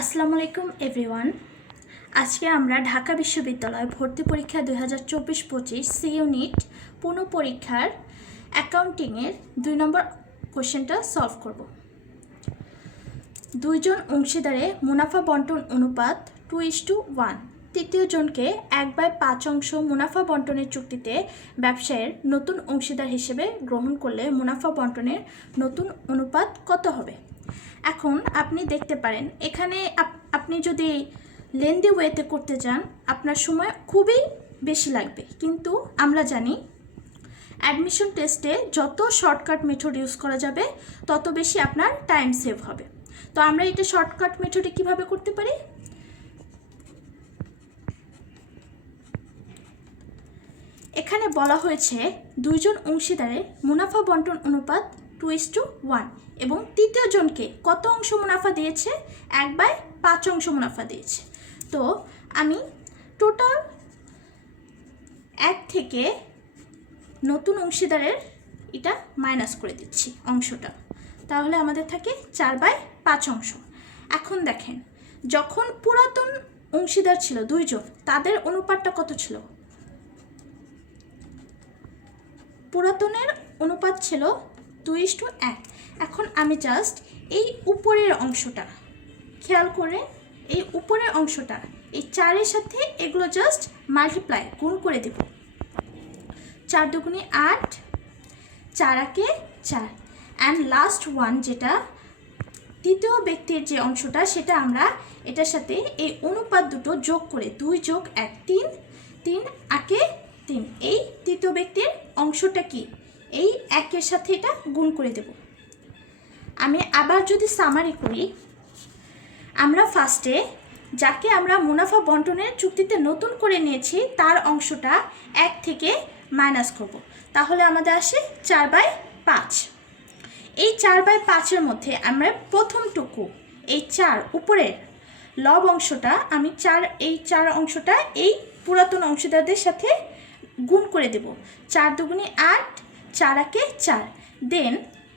আসসালামু আলাইকুম এভরিওয়ান আজকে আমরা ঢাকা বিশ্ববিদ্যালয় ভর্তি পরীক্ষা দুই হাজার চব্বিশ পঁচিশ সি ইউনিট পুনঃপরীক্ষার অ্যাকাউন্টিংয়ের দুই নম্বর কোশ্চেনটা সলভ করব। দুইজন অংশীদারে মুনাফা বন্টন অনুপাত টু ইস টু ওয়ান তৃতীয় জনকে এক বাই পাঁচ অংশ মুনাফা বন্টনের চুক্তিতে ব্যবসায়ের নতুন অংশীদার হিসেবে গ্রহণ করলে মুনাফা বন্টনের নতুন অনুপাত কত হবে? এখন আপনি দেখতে পারেন, এখানে আপ- আপনি যদি লেন্দি ওয়েতে করতে চান, আপনার সময় খুবই বেশি লাগবে। কিন্তু আমরা জানি অ্যাডমিশন টেস্টে যত শর্টকাট মেথড ইউজ করা যাবে, তত বেশি আপনার টাইম সেভ হবে। তো আমরা এটা শর্টকাট মেথডে কীভাবে করতে পারি? এখানে বলা হয়েছে, দুইজন অংশীদারের মুনাফা বন্টন অনুপাত টু ইস টু ওয়ান এবং তৃতীয় জনকে কত অংশ মুনাফা দিয়েছে? এক বাই পাঁচ অংশ মুনাফা দিয়েছে। তো আমি টোটাল এক থেকে নতুন অংশীদারের এটা মাইনাস করে দিচ্ছি অংশটা। তাহলে আমাদের থাকে চার বাই পাঁচ অংশ। এখন দেখেন, যখন পুরাতন অংশীদার ছিল দুইজন তাদের অনুপাতটা কত ছিল? পুরাতনের অনুপাত ছিল দুই ইস্টু এক এখন আমি জাস্ট এই উপরের অংশটা, খেয়াল করে, এই উপরের অংশটা, এই চারের সাথে এগুলো জাস্ট মাল্টিপ্লাই গুণ করে দেব। চার দুগুণে আট, চার আকে চার। অ্যান্ড লাস্ট ওয়ান যেটা তৃতীয় ব্যক্তির যে অংশটা, সেটা আমরা এটার সাথে এই অনুপাত দুটো যোগ করে, দুই যোগ এক, তিন তিন আকে তিন। এই তৃতীয় ব্যক্তির অংশটা কি? এই একের সাথে এটা গুণ করে দেব। আমি আবার যদি সামারি করি, আমরা ফার্স্টে যাকে আমরা মুনাফা বন্টনের চুক্তিতে নতুন করে নিয়েছি, তার অংশটা এক থেকে মাইনাস করব। তাহলে আমাদের আসে চার বাই পাঁচ। এই চার বাই পাঁচের মধ্যে আমরা প্রথমটুকু, এই চার উপরের লব অংশটা আমি চার, এই চার অংশটা এই পুরাতন অংশীদারদের সাথে গুণ করে দেব। চার দুগুণে আট চার একে চার। দেন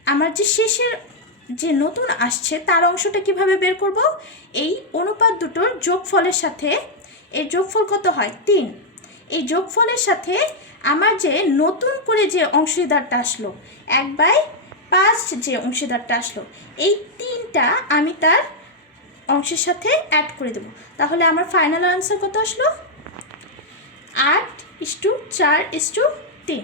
আমার যে শেষের যে নতুন আসছে, তার অংশটা কীভাবে বের করব? এই অনুপাত দুটোর যোগফলের সাথে এর যোগফল কত হয়? তিন। এই যোগফলের সাথে আমার যে নতুন করে যে অংশীদারটা আসলো, এক বাই পাঁচ যে অংশীদারটা আসলো, এই তিনটা আমি তার অংশের সাথে অ্যাড করে দেবো। তাহলে আমার ফাইনাল আনসার কত আসলো? আট ইস টু চার ইস টু তিন।